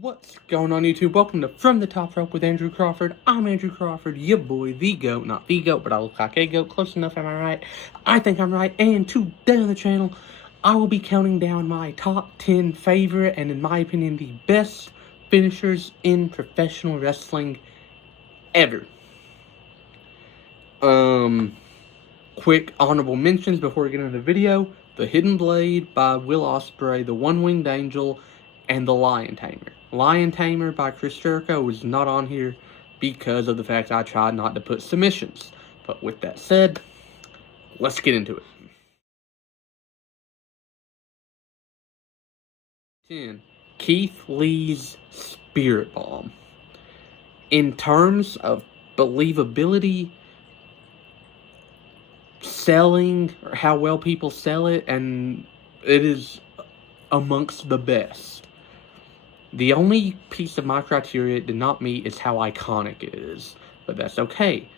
What's going on, YouTube? Welcome to From the Top Rope with Andrew Crawford. I'm Andrew Crawford, your boy, the GOAT. Not the GOAT, but I look like a GOAT. Close enough, am I right? I think I'm right. And today on the channel, I will be counting down my top 10 favorite and, in my opinion, the best finishers in professional wrestling ever. Quick honorable mentions before we get into the video. The Hidden Blade by Will Ospreay, the One-Winged Angel, and the Lion Tamer. Lion Tamer by Chris Jericho was not on here because of the fact I tried not to put submissions. But with that said, let's get into it. 10. Keith Lee's Spirit Bomb. In terms of believability, selling, or how well people sell it, and it is amongst the best. The only piece of my criteria it did not meet is how iconic it is, but that's okay.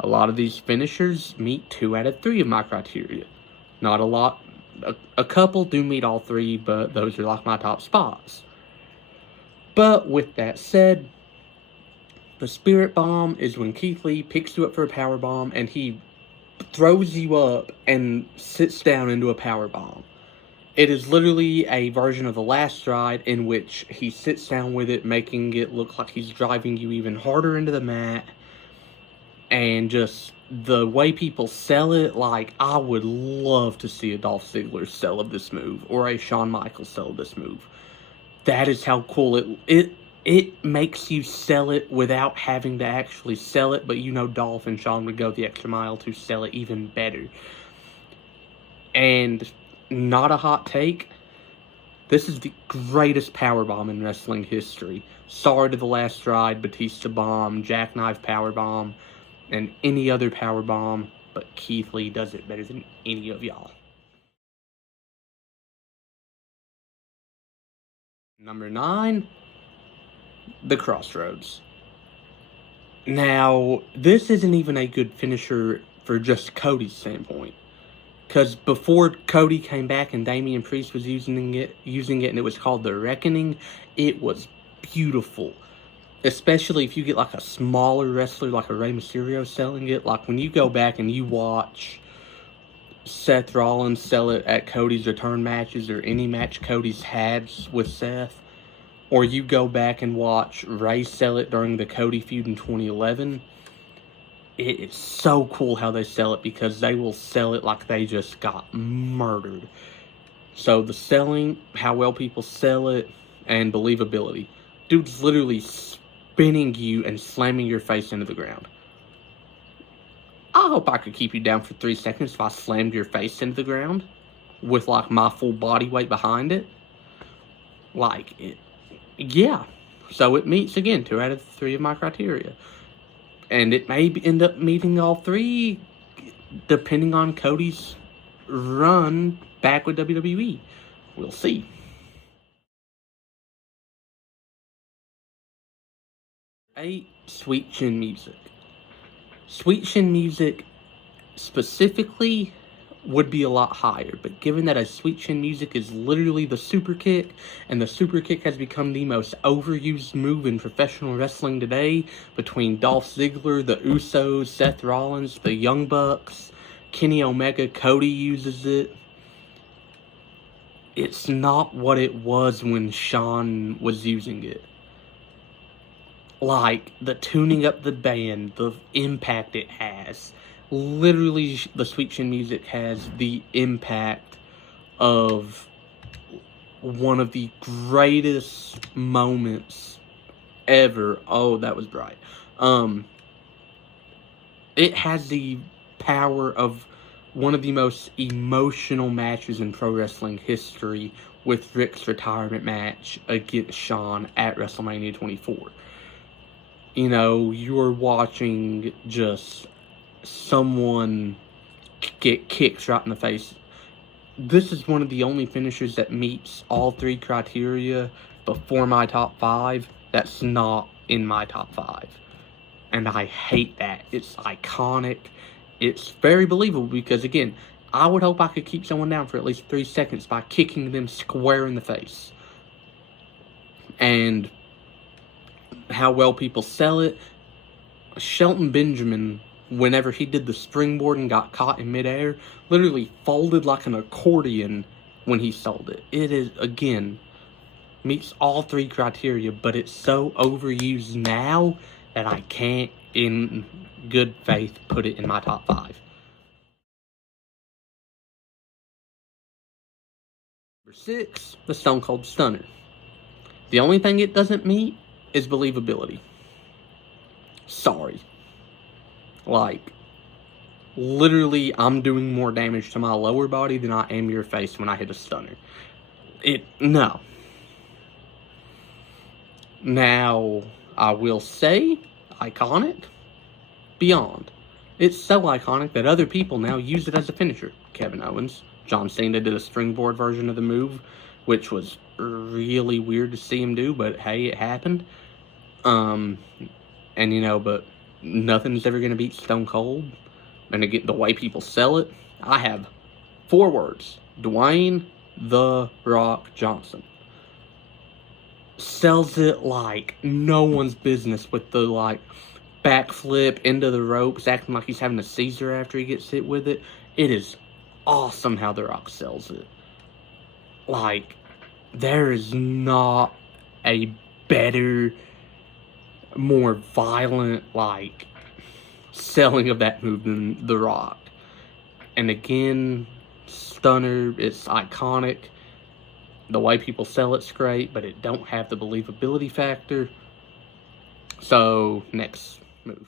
A lot of these finishers meet 2 out of 3 of my criteria. Not a lot. A couple do meet all 3, but those are like my top spots. But with that said, the Spirit Bomb is when Keith Lee picks you up for a power bomb and he throws you up and sits down into a power bomb. It is literally a version of the Last Ride in which he sits down with it, making it look like he's driving you even harder into the mat. And just the way people sell it, like, I would love to see a Dolph Ziggler sell of this move, or a Shawn Michaels sell of this move. That is how cool it makes you sell it without having to actually sell it, but you know Dolph and Shawn would go the extra mile to sell it even better. And not a hot take, this is the greatest powerbomb in wrestling history. Sorry to the Last Ride, Batista Bomb, Jackknife Powerbomb, and any other powerbomb, but Keith Lee does it better than any of y'all. Number 9, the Crossroads. Now, this isn't even a good finisher for just Cody's standpoint. Because before Cody came back and Damian Priest was using it and it was called The Reckoning, it was beautiful. Especially if you get like a smaller wrestler like a Rey Mysterio selling it. Like when you go back and you watch Seth Rollins sell it at Cody's return matches or any match Cody's had with Seth. Or you go back and watch Rey sell it during the Cody feud in 2011. It is so cool how they sell it because they will sell it like they just got murdered. So the selling, how well people sell it, and believability. Dude's literally spinning you and slamming your face into the ground. I hope I could keep you down for 3 seconds if I slammed your face into the ground with like my full body weight behind it. Like it, yeah. So it meets again 2 out of 3 of my criteria. And it may end up meeting all 3, depending on Cody's run back with WWE. We'll see. 8, Sweet Chin Music. Sweet Chin Music specifically would be a lot higher, but given that a Sweet Chin Music is literally the super kick, and the super kick has become the most overused move in professional wrestling today, between Dolph Ziggler, the Usos, Seth Rollins, the Young Bucks, Kenny Omega, Cody uses it. It's not what it was when Shawn was using it. Like, the tuning up the band, the impact it has. Literally, the Sweet Chin Music has the impact of one of the greatest moments ever. Oh, that was bright. It has the power of one of the most emotional matches in pro wrestling history with Rick's retirement match against Shawn at WrestleMania 24. You know, you're watching just someone get kicked right in the face. This is one of the only finishers that meets all 3 criteria before my top 5. That's not in my top 5. And I hate that. It's iconic. It's very believable because, again, I would hope I could keep someone down for at least 3 seconds by kicking them square in the face. And how well people sell it. Shelton Benjamin, whenever he did the springboard and got caught in midair, literally folded like an accordion when he sold it. It is, again, meets all three criteria, but it's so overused now that I can't, in good faith, put it in my top 5. Number 6, the Stone Cold Stunner. The only thing it doesn't meet is believability. Sorry. Like, literally, I'm doing more damage to my lower body than I am your face when I hit a stunner. No. Now, I will say, iconic, beyond. It's so iconic that other people now use it as a finisher. Kevin Owens, John Cena did a springboard version of the move, which was really weird to see him do, but hey, it happened. And but nothing's ever gonna beat Stone Cold. And again, the way people sell it, I have 4 words: Dwayne "The Rock" Johnson. Sells it like no one's business with the backflip into the ropes, acting like he's having a Caesar after he gets hit with it. It is awesome how The Rock sells it. Like, there is not a better, more violent, selling of that move than The Rock. And again, stunner, it's iconic. The way people sell it's great, but it don't have the believability factor. So, next move.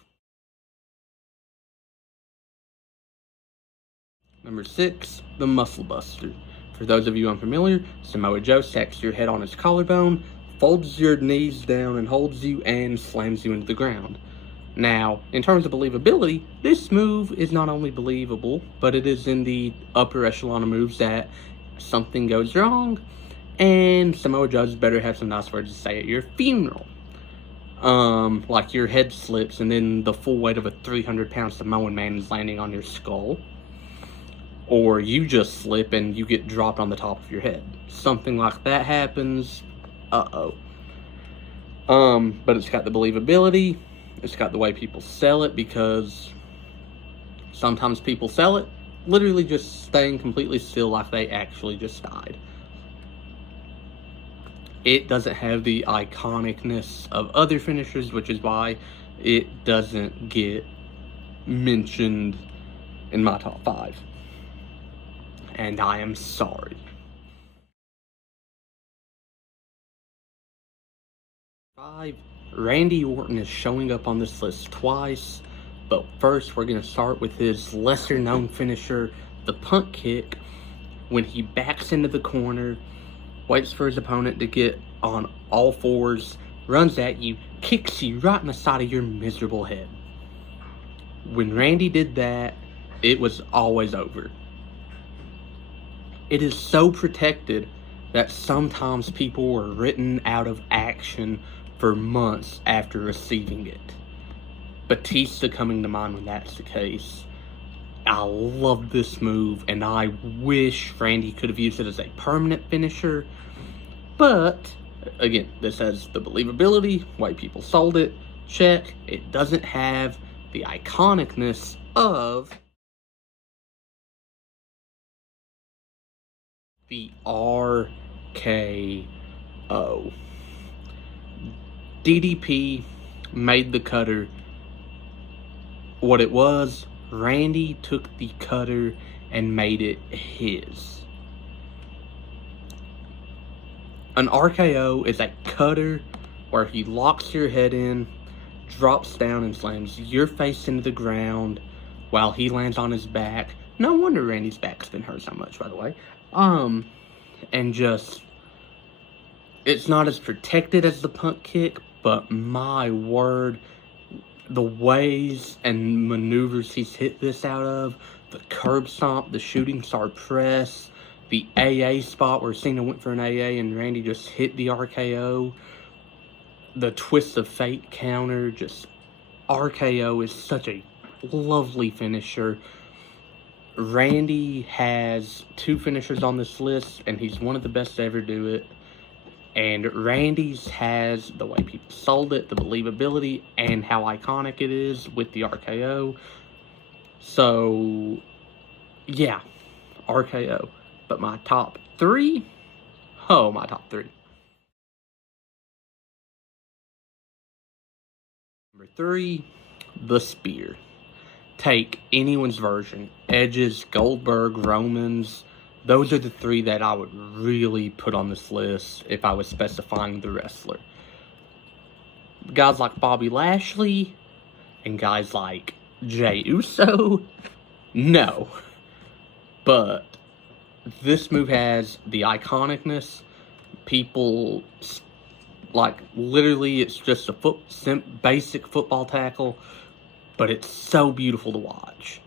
Number 6, the Muscle Buster. For those of you unfamiliar, Samoa Joe stacks your head on his collarbone, folds your knees down and holds you and slams you into the ground. Now, in terms of believability, this move is not only believable, but it is in the upper echelon of moves that something goes wrong, and Samoa Joe's better have some nice words to say at your funeral. Like your head slips and then the full weight of a 300-pound Samoan man is landing on your skull. Or you just slip and you get dropped on the top of your head. Something like that happens, uh-oh. But it's got the believability, it's got the way people sell it, because sometimes people sell it literally just staying completely still like they actually just died. It doesn't have the iconicness of other finishers, which is why it doesn't get mentioned in my top 5. And I am sorry. 5, Randy Orton is showing up on this list twice, but first we're going to start with his lesser known finisher, the punt kick, when he backs into the corner, waits for his opponent to get on all fours, runs at you, kicks you right in the side of your miserable head. When Randy did that, it was always over. It is so protected that sometimes people were written out of action for months after receiving it. Batista coming to mind when that's the case. I love this move, and I wish Randy could have used it as a permanent finisher. But, again, this has the believability, why people sold it, check. It doesn't have the iconicness of the RKO. DDP made the cutter what it was. Randy took the cutter and made it his. An RKO is a cutter where he locks your head in, drops down and slams your face into the ground while he lands on his back. No wonder Randy's back's been hurt so much, by the way. And just, it's not as protected as the punt kick, but my word, the ways and maneuvers he's hit this out of, the curb stomp, the shooting star press, the AA spot where Cena went for an AA and Randy just hit the RKO, the twist of fate counter, just RKO is such a lovely finisher. Randy has 2 finishers on this list, and he's one of the best to ever do it. And Randy's has the way people sold it, the believability, and how iconic it is with the RKO. So, yeah, RKO. But my top three? Oh, my top three. Number three, the Spear. Take anyone's version. Edge's, Goldberg, Roman's. Those are the three that I would really put on this list if I was specifying the wrestler. Guys like Bobby Lashley and guys like Jey Uso, no. But this move has the iconicness. People, like, literally, it's just a basic football tackle, but it's so beautiful to watch.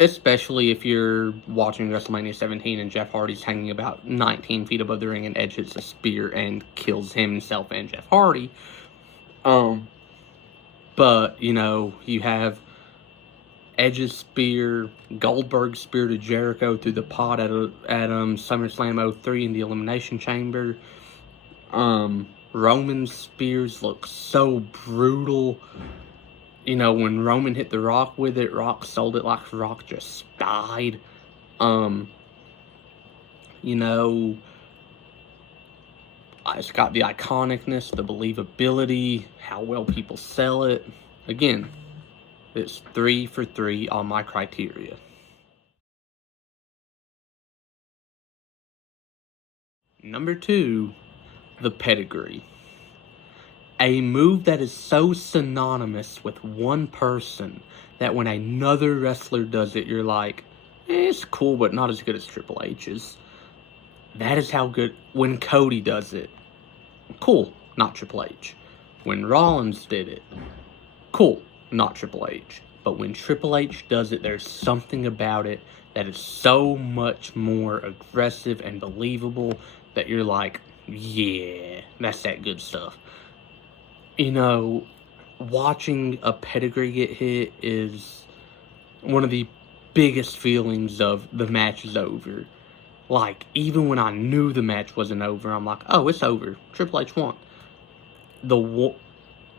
Especially if you're watching WrestleMania 17 and Jeff Hardy's hanging about 19 feet above the ring and Edge hits a spear and kills himself and Jeff Hardy. But, you know, you have Edge's spear, Goldberg's spear to Jericho through the pod at SummerSlam 03 in the Elimination Chamber. Roman's spears look so brutal. You know, when Roman hit The Rock with it, Rock sold it like Rock just died. You know, it's got the iconicness, the believability, how well people sell it. Again, it's 3 for 3 on my criteria. Number 2, the Pedigree. A move that is so synonymous with one person that when another wrestler does it, you're like, it's cool, but not as good as Triple H's. That is how good, when Cody does it, cool, not Triple H. When Rollins did it, cool, not Triple H. But when Triple H does it, there's something about it that is so much more aggressive and believable that you're like, yeah, that's that good stuff. You know, watching a Pedigree get hit is one of the biggest feelings of the match is over. Like, even when I knew the match wasn't over, I'm like, oh, it's over. Triple H won.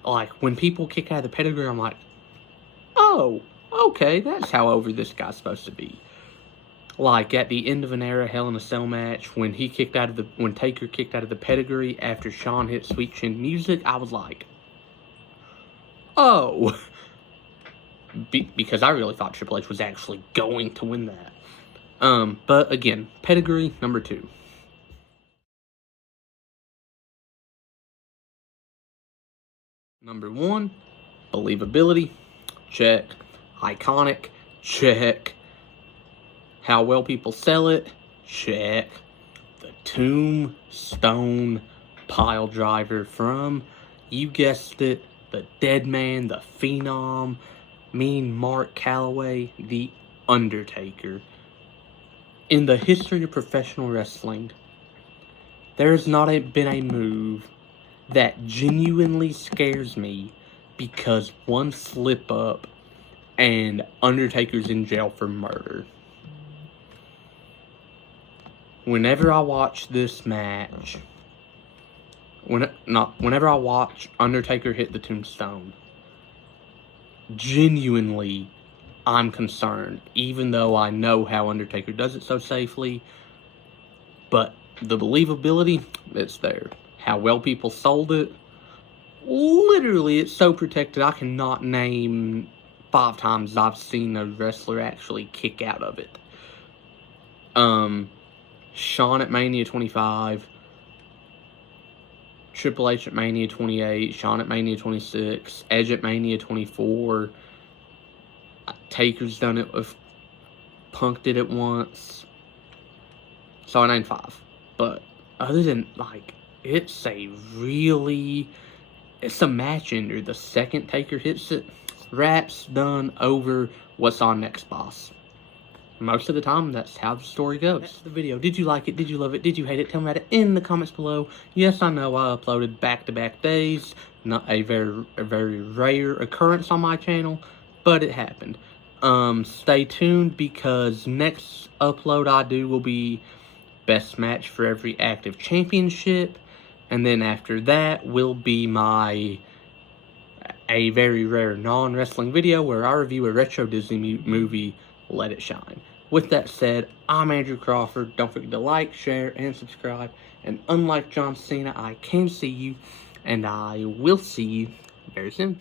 Like, when people kick out of the Pedigree, I'm like, oh, okay, that's how over this guy's supposed to be. Like, at the end of an era Hell in a Cell match, when Taker kicked out of the Pedigree after Shawn hit Sweet Chin Music, I was like, oh. Because I really thought Triple H was actually going to win that. But again, Pedigree, number 2. Number 1, believability, check. Iconic, check. How well people sell it, check. The Tombstone pile driver from, you guessed it, the Dead Man, the Phenom, Mean Mark Calloway, the Undertaker. In the history of professional wrestling, there has not been a move that genuinely scares me because one slip up and Undertaker's in jail for murder. Whenever I watch this match, whenever I watch Undertaker hit the Tombstone, genuinely, I'm concerned, even though I know how Undertaker does it so safely. But the believability, it's there. How well people sold it, literally, it's so protected. I cannot name 5 times I've seen a wrestler actually kick out of it. Shawn at Mania 25, Triple H at Mania 28, Shawn at Mania 26, Edge at Mania 24, Taker's done it with Punk did it once. So I named 5. But other than, like, it's a match ender. The second Taker hits it, wraps, done, over, what's on next, boss? Most of the time, that's how the story goes. That's the video. Did you like it? Did you love it? Did you hate it? Tell me about it in the comments below. Yes, I know I uploaded back-to-back days. Not a very rare occurrence on my channel, but it happened. Stay tuned because next upload I do will be best match for every active championship. And then after that will be a very rare non-wrestling video where I review a retro Disney movie, Let It Shine. With that said, I'm Andrew Crawford. Don't forget to like, share, and subscribe. And unlike John Cena, I can see you, and I will see you very soon.